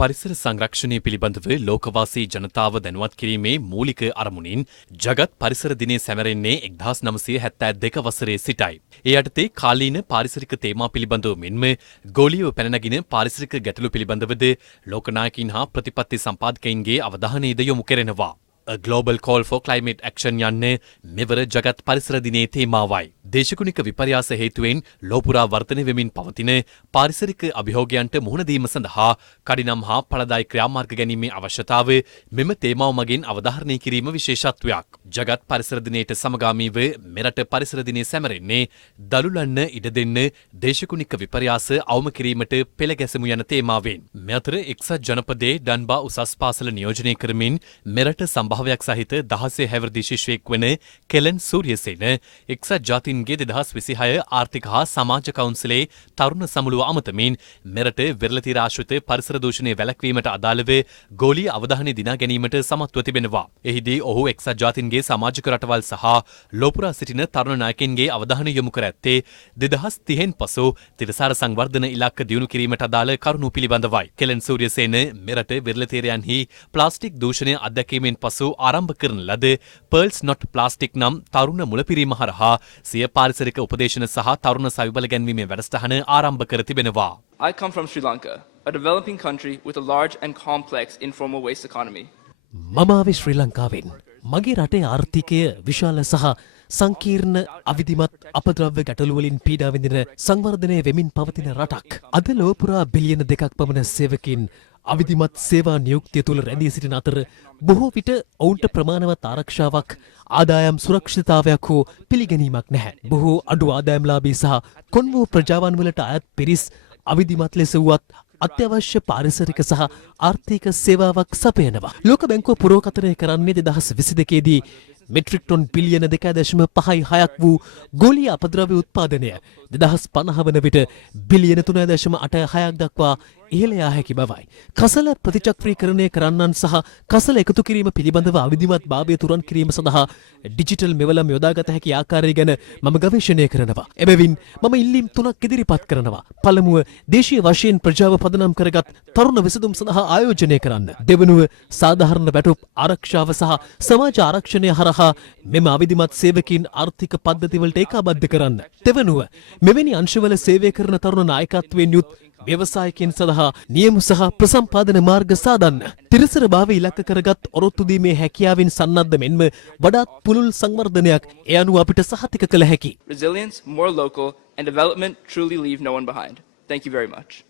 පරිසර සංරක්ෂණය පිළිබඳව ලෝකවාසී ජනතාව දැනුවත් කිරීමේ මූලික අරමුණින් ජගත් පරිසර දිනය සැමරෙන්නේ 1972 වසරේ සිටයි. ඒ යටතේ කාලීන පාරිසරික තේමා පිළිබඳව මෙන්ම ගෝලීයව පැන නැගින පාරිසරික ගැටලු පිළිබඳවද ලෝකනායකින් හා ප්‍රතිපත්ති සම්පාදකයින්ගේ අවධානයද යොමු කෙරෙනවා. A Global Call for Climate Action යන්නේ මෙවර ජගත් පරිසර දිනයේ තේමාවයි. දේශගුණික විපර්යාස හේතුවෙන් ලෝපුරා වර්ධනය වෙමින් පවතින පාරිසරික අභියෝගයන්ට මුහුණ දීම සඳහා කඩිනම් හා ඵලදායී ක්‍රියාමාර්ග ගැනීමේ අවශ්‍යතාවය මෙම තේමාව මගින් අවධාරණය කිරීම විශේෂත්වයක්. ජගත් පරිසර දිනයට සමගාමීව මෙරට පරිසර දිනය සැමරෙන්නේ දළුලන්න ඉඩ දෙන්න දේශගුණික විපර්යාස අවම කිරීමට පෙළ ගැසෙමු යන තේමාවෙන්. මේ අතර එක්සත් ජනපදයේ ඩන්බා උසස් පාසල නියෝජනය කරමින් මෙරට සම්භාවයක් සහිත 16 හැවිරිදි ශිෂ්‍යයෙක් වන කෙලන් සූරියසේන එක්සත් ජාතීන්ගේ 2026 ආර්ථික හා සමාජ කවුන්සිලේ තරුණ සමුළුව අමතමින් මෙරට වෙරළතීර ආශ්‍රිත පරිසර දූෂණය වැළැක්වීමට අදාළව ගෝලීය අවධානය දිනා ගැනීමට සමත්ව තිබෙනවා. එහිදී ඔහු එක්සත් ජාතීන්ගේ සමාජික රටවල් සහ ලෝපුරා සිටින තරුණ නායකයින්ගේ අවධානය යොමු කර ඇත්තේ 2030න් පසු තිරසාර සංවර්ධන ඉලක්ක දියුණු කිරීමට අදාළ කරුණු පිළිබඳවයි. කෙලන් සූරියසේන මෙරට වෙරළතීරයන්හි ප්ලාස්ටික් දූෂණය අත්දැකීමෙන් පසු ආරම්භ කරන ලද Pearls Not Plastic නම් තරුණ මුලපිරීම හරහා සිය පාරිසරික උපදේශන සහ තරුණ සවිබල ගැන්වීමේ වැඩසටහන ආරම්භ කර තිබෙනවා. I come from Sri Lanka, a developing country with a large and complex informal waste economy. මම ආවේ ශ්‍රී ලංකාවෙන්. මගේ රටේ ආර්ථිකය විශාල සහ සංකීර්ණ අවිධිමත් අපද්‍රව්‍ය ගැටලු වලින් පීඩා විඳින සංවර්ධනය වෙමින් පවතින රටක්. අද ලොව පුරා බිලියන 2ක් පමණ සේවකින් අවිධිමත් සේවා නියුක්තිය තුළ රැඳී සිටින අතර බොහෝ විට ඔවුන්ට ප්‍රමාණවත් ආරක්ෂාවක් ආදායම් සුරක්ෂිතතාවයක් හෝ පිළිගැනීමක් නැහැ. බොහෝ අඩු ආදායම්ලාභී සහ කොන්වූ ප්‍රජාවන් වලට අයත් පිරිස් අවිධිමත් ලෙස වුවත් අත්‍යවශ්‍ය පාරිසරික සහ ආර්ථික සේවාවක් සපයනවා. ලෝක බැංකුව පුරෝකථනය කරන්නේ 2022 දී මෙට්‍රික් ටොන් බිලියන 2.56ක් වූ ගෝලීය අපද්‍රව්‍ය උත්පාදනය 2050 වන විට බිලියන 3.86ක් දක්වා ඉහළ යා හැකි බවයි. කසල ප්‍රතිචක්‍රීකරණය කරන්නන් සහ කසල එකතු කිරීම පිළිබඳව අවිධිමත් භාවය තුරන් කිරීම සඳහා ඩිජිටල් මෙවලම් යොදාගත හැකි ආකාරය ගැන මම ගවේෂණය කරනවා. එබැවින් මම ඉල්ලීම් 3ක් ඉදිරිපත් කරනවා. පළමුව දේශීය වශයෙන් ප්‍රජාව පදනම් කරගත් තරුණ විසඳුම් සඳහා ආයෝජනය කරන්න. දෙවනුව සාධාරණ වැටුප් ආරක්ෂාව සහ සමාජ ආරක්ෂණය හරහා මෙම අවිධිමත් සේවකීන් ආර්ථික පද්ධතිවලට ඒකාබද්ධ කරන්න. දෙවනුව මෙවැනි අංශවල සේවය කරන තරුණ නායකත්වයෙන් යුත් ව්‍යවසායකින් සඳහා නියම සහ ප්‍රසම්පාදන මාර්ග සාදන්න. තිරසර භාවය ඉලක්ක කරගත් ඔරොත්තු දීමේ හැකියාවෙන් සන්නද්ධ මෙන්ම වඩාත් පුළුල් සංවර්ධනයක් ඒ අනුව අපිට සහතික කළ හැකි. Resilience, more local, and development truly leave no one behind. Thank you very much.